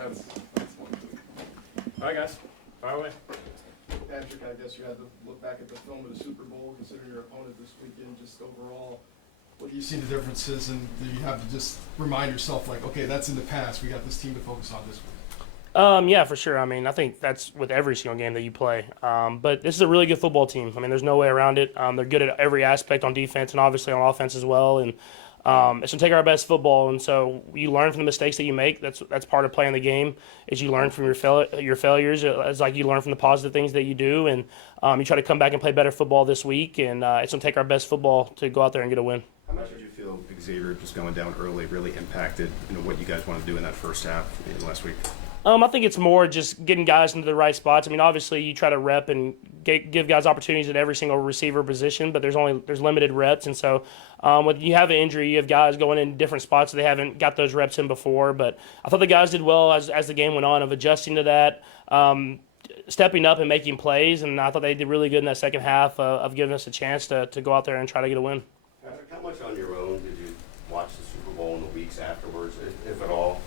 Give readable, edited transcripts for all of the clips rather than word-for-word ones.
That's one thing. All right, guys, fire away. Patrick, I guess you had to look back at the film of the Super Bowl, consider your opponent this weekend, just overall. What do you see the differences, and do you have to just remind yourself, like, okay, that's in the past, we got this team to focus on this week? Yeah, for sure. I mean, I think that's with every single game that you play. But this is a really good football team. I mean, there's no way around it. They're good at every aspect on defense and obviously on offense as well. And it's going to take our best football. And so you learn from the mistakes that you make. That's part of playing the game is you learn from your failures. It's like you learn from the positive things that you do. And you try to come back and play better football this week. And it's going to take our best football to go out there and get a win. How much did you feel Xavier just going down early really impacted what you guys wanted to do in that first half last week? I think it's more just getting guys into the right spots. I mean, obviously you try to rep and give guys opportunities at every single receiver position, but there's limited reps, and so when you have an injury, you have guys going in different spots that they haven't got those reps in before. But I thought the guys did well as the game went on of adjusting to that, stepping up and making plays, and I thought they did really good in that second half of giving us a chance to go out there and try to get a win. Patrick, how much on your own did you watch the Super Bowl in the weeks afterwards, if at all?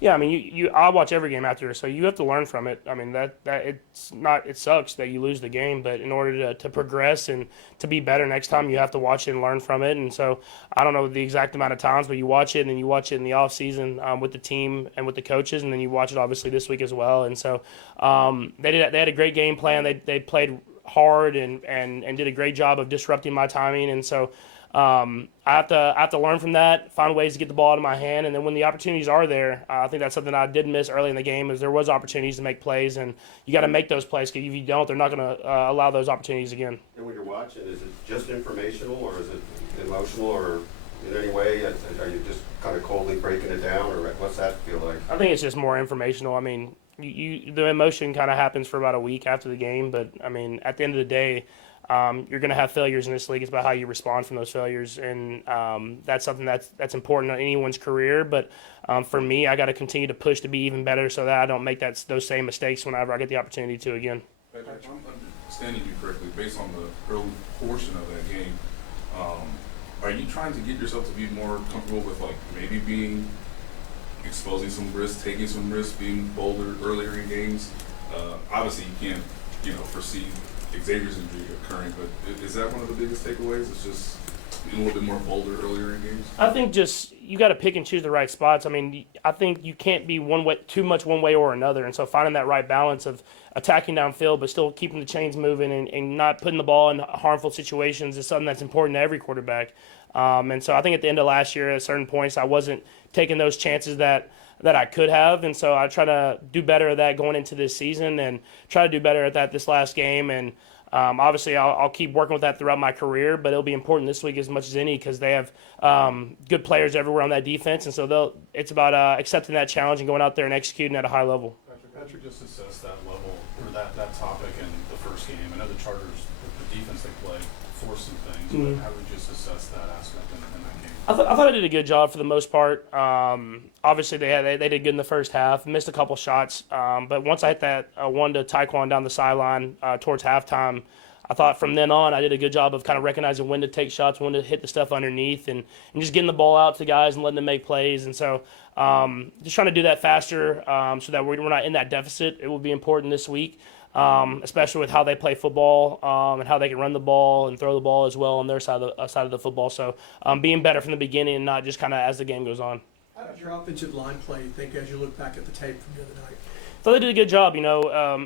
Yeah, I mean, I watch every game after, so you have to learn from it. I mean, it sucks that you lose the game, but in order to progress and to be better next time, you have to watch it and learn from it. And so I don't know the exact amount of times, but you watch it, and then you watch it in the off season with the team and with the coaches, and then you watch it obviously this week as well. And so they had a great game plan. They played hard and did a great job of disrupting my timing, and so. I have to learn from that, find ways to get the ball out of my hand, and then when the opportunities are there, I think that's something I did miss early in the game. Is there was opportunities to make plays, and you got to make those plays because if you don't, they're not going to allow those opportunities again. And when you're watching, is it just informational, or is it emotional, or in any way, are you just kind of coldly breaking it down, or what's that feel like? I think it's just more informational. I mean, the emotion kind of happens for about a week after the game, but I mean, at the end of the day. You're going to have failures in this league. It's about how you respond from those failures, and that's something that's important in anyone's career. But for me, I got to continue to push to be even better so that I don't make those same mistakes whenever I get the opportunity to again. Patrick, if I'm understanding you correctly, based on the early portion of that game, are you trying to get yourself to be more comfortable with maybe exposing some risk, taking some risk, being bolder earlier in games? Obviously, you can't foresee Xavier's injury occurring, but is that one of the biggest takeaways? It's just being a little bit more bolder earlier in games? I think just you got to pick and choose the right spots. I mean, I think you can't be too much one way or another, and so finding that right balance of attacking downfield but still keeping the chains moving and not putting the ball in harmful situations is something that's important to every quarterback. And so I think at the end of last year, at certain points, I wasn't taking those chances that I could have, and so I try to do better at that going into this season and try to do better at that this last game. And obviously I'll keep working with that throughout my career, but it'll be important this week as much as any because they have good players everywhere on that defense, and so it's about accepting that challenge and going out there and executing at a high level. Patrick, just assess that level or that topic in the first game. I know the Chargers, the defense they play, forced some things, but how would you just assess that aspect in that game? I thought I did a good job for the most part. Obviously, they did good in the first half, missed a couple shots. But once I hit that one to Taekwon down the sideline towards halftime, I thought from then on I did a good job of kind of recognizing when to take shots, when to hit the stuff underneath, and just getting the ball out to guys and letting them make plays. And so just trying to do that faster so that we're not in that deficit. It will be important this week. Especially with how they play football and how they can run the ball and throw the ball as well on their side of the football. So being better from the beginning and not just kind of as the game goes on. How did your offensive line play, you think, as you look back at the tape from the other night? So they did a good job.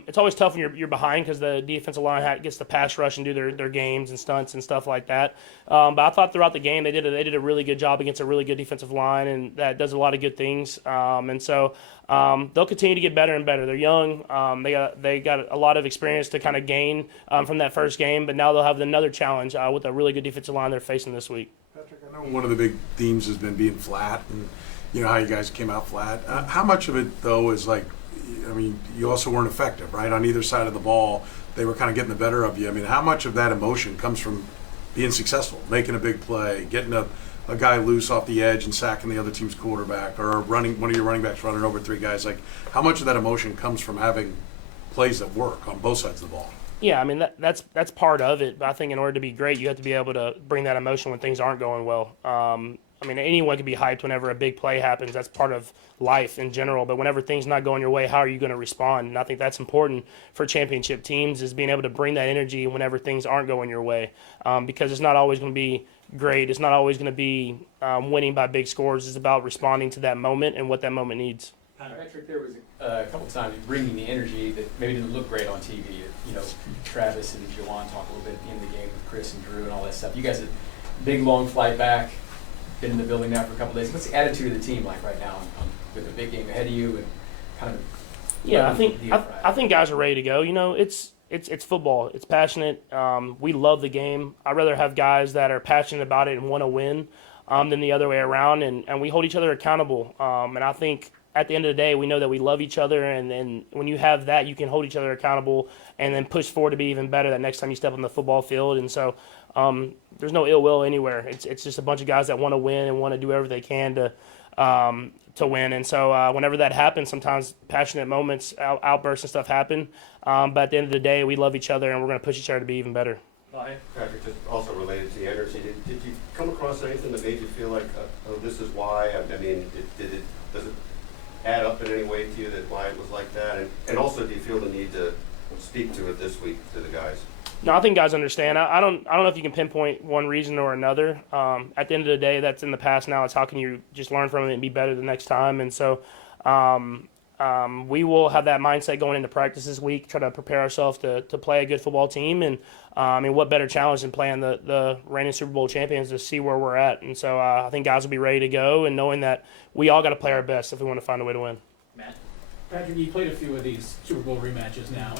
It's always tough when you're behind because the defensive line gets the pass rush and do their games and stunts and stuff like that. But I thought throughout the game they did a really good job against a really good defensive line, and that does a lot of good things. And so they'll continue to get better and better. They're young. They got a lot of experience to kind of gain from that first game, but now they'll have another challenge with a really good defensive line they're facing this week. Patrick, I know one of the big themes has been being flat, and how you guys came out flat. How much of it though is you also weren't effective, right? On either side of the ball, they were kind of getting the better of you. I mean, how much of that emotion comes from being successful, making a big play, getting a guy loose off the edge and sacking the other team's quarterback, or one of your running backs running over three guys? Like, how much of that emotion comes from having plays that work on both sides of the ball? Yeah, I mean, that's part of it. But I think in order to be great, you have to be able to bring that emotion when things aren't going well. I mean, anyone can be hyped whenever a big play happens. That's part of life in general. But whenever things not going your way, how are you going to respond? And I think that's important for championship teams, is being able to bring that energy whenever things aren't going your way, because it's not always going to be great. It's not always going to be winning by big scores. It's about responding to that moment and what that moment needs. Patrick, there was a couple times bringing the energy that maybe didn't look great on TV. You know, Travis and Jawan talked a little bit at the end of the game with Chris and Drew and all that stuff. You guys had big long flight back, been in the building now for a couple days. What's the attitude of the team like right now with the big game ahead of you and kind of? Yeah, I think guys are ready to go. You know, it's football. It's passionate. We love the game. I'd rather have guys that are passionate about it and want to win than the other way around. And we hold each other accountable. And I think at the end of the day, we know that we love each other. And when you have that, you can hold each other accountable and then push forward to be even better that next time you step on the football field. And so there's no ill will anywhere. It's just a bunch of guys that want to win and want to do whatever they can to win. And so whenever that happens, sometimes passionate moments, outbursts and stuff happen. But at the end of the day, we love each other and we're going to push each other to be even better. Patrick, just also related to the energy, did you come across anything that made you feel like, oh, this is why? I mean, does it add up in any way to you that why it was like that? And also, do you feel the need to speak to it this week to the guys? No, I think guys understand. I don't know if you can pinpoint one reason or another. At the end of the day, that's in the past now. It's how can you just learn from it and be better the next time. And so we will have that mindset going into practice this week, try to prepare ourselves to play a good football team. And I mean, what better challenge than playing the reigning Super Bowl champions to see where we're at. And so I think guys will be ready to go and knowing that we all got to play our best if we want to find a way to win. Matt? Patrick, you played a few of these Super Bowl rematches now.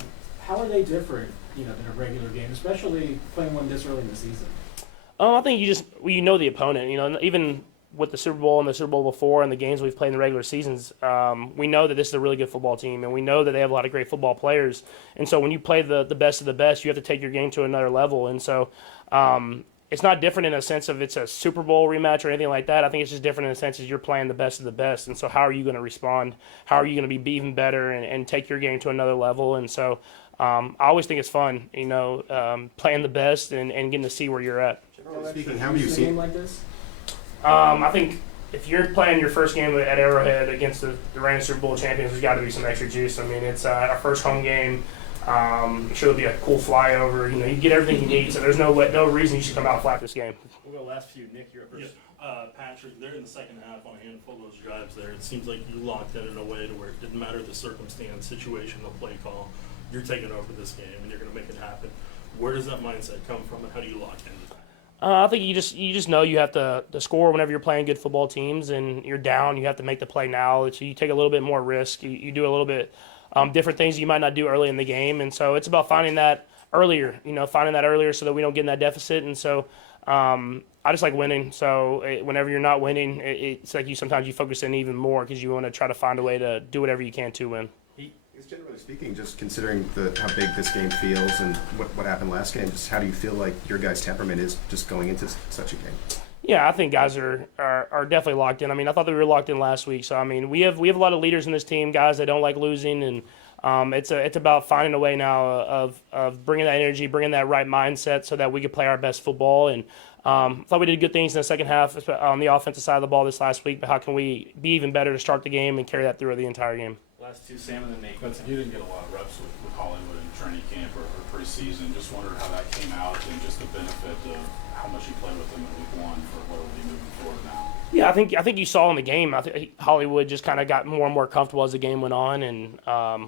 How are they different, than a regular game, especially playing one this early in the season? I think you know the opponent. Even with the Super Bowl and the Super Bowl before and the games we've played in the regular seasons, we know that this is a really good football team, and we know that they have a lot of great football players. And so when you play the best of the best, you have to take your game to another level. And so it's not different in a sense of it's a Super Bowl rematch or anything like that. I think it's just different in a sense as you're playing the best of the best. And so how are you going to respond? How are you going to be even better and take your game to another level? And so I always think it's fun, playing the best and getting to see where you're at. Speaking, how have you A seen? game like this? I think if you're playing your first game at Arrowhead against the reigning Super Bowl champions, there's got to be some extra juice. I mean, it's our first home game. I'm sure it'll be a cool flyover. You get everything you need, so there's no reason you should come out flat this game. We'll go last few. Nick, you're up first. Patrick, there in the second half on a handful of those drives there, it seems like you locked in a way to where it didn't matter the circumstance, situation, the play call. You're taking over this game and you're going to make it happen. Where does that mindset come from, and how do you lock into that? I think you just know you have to score whenever you're playing good football teams, and you're down. You have to make the play now. So you take a little bit more risk. You do a little bit different things you might not do early in the game, and so it's about finding that earlier. So that we don't get in that deficit. And so I just like winning. So whenever you're not winning, it's like sometimes you focus in even more because you want to try to find a way to do whatever you can to win. Generally speaking, just considering how big this game feels and what happened last game, just how do you feel like your guys' temperament is just going into such a game? Yeah, I think guys are definitely locked in. I mean, I thought they were locked in last week. So I mean, we have a lot of leaders in this team, guys that don't like losing, and it's about finding a way now of bringing that energy, bringing that right mindset, so that we can play our best football. And thought we did good things in the second half on the offensive side of the ball this last week. But how can we be even better to start the game and carry that through the entire game? Last two, Sam and then Nate. But you didn't get a lot of reps with Hollywood in training camp or preseason. Just wondered how that came out and just the benefit of how much you played with them in week one for what will be moving forward now. Yeah, I think you saw in the game. I think Hollywood just kind of got more and more comfortable as the game went on, and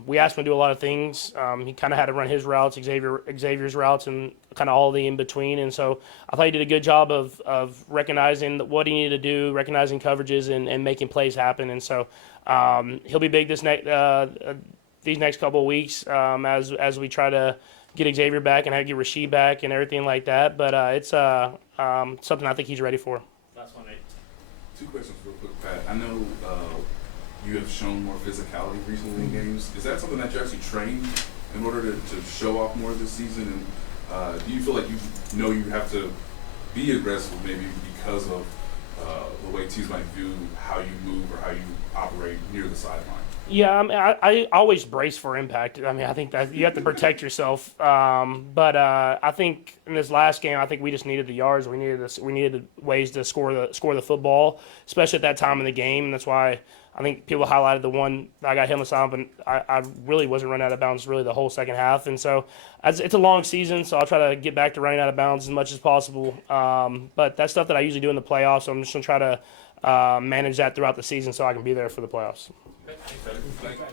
we asked him to do a lot of things. He kind of had to run his routes, Xavier's routes, and kind of all the in between. And so I thought he did a good job of recognizing what he needed to do, recognizing coverages, and making plays happen. And so he'll be big these next couple of weeks as we try to get Xavier back and get Rasheed back and everything like that. But it's something I think he's ready for. Last one, Nate. Two questions real quick, Pat. I know you have shown more physicality recently in games. Is that something that you actually trained in order to show off more this season? And do you feel like you have to be aggressive maybe because of the way teams might view how you move or how you operate near the sideline? Yeah, I mean, I always brace for impact. I mean, I think that you have to protect yourself. But I think in this last game, I think we just needed the yards. We needed this. We needed ways to score the football, especially at that time in the game. And that's why I think people highlighted the one I got hit on the side, but I really wasn't running out of bounds really the whole second half. And so it's a long season, so I'll try to get back to running out of bounds as much as possible. But that's stuff that I usually do in the playoffs. So I'm just gonna try to manage that throughout the season so I can be there for the playoffs. Thank you.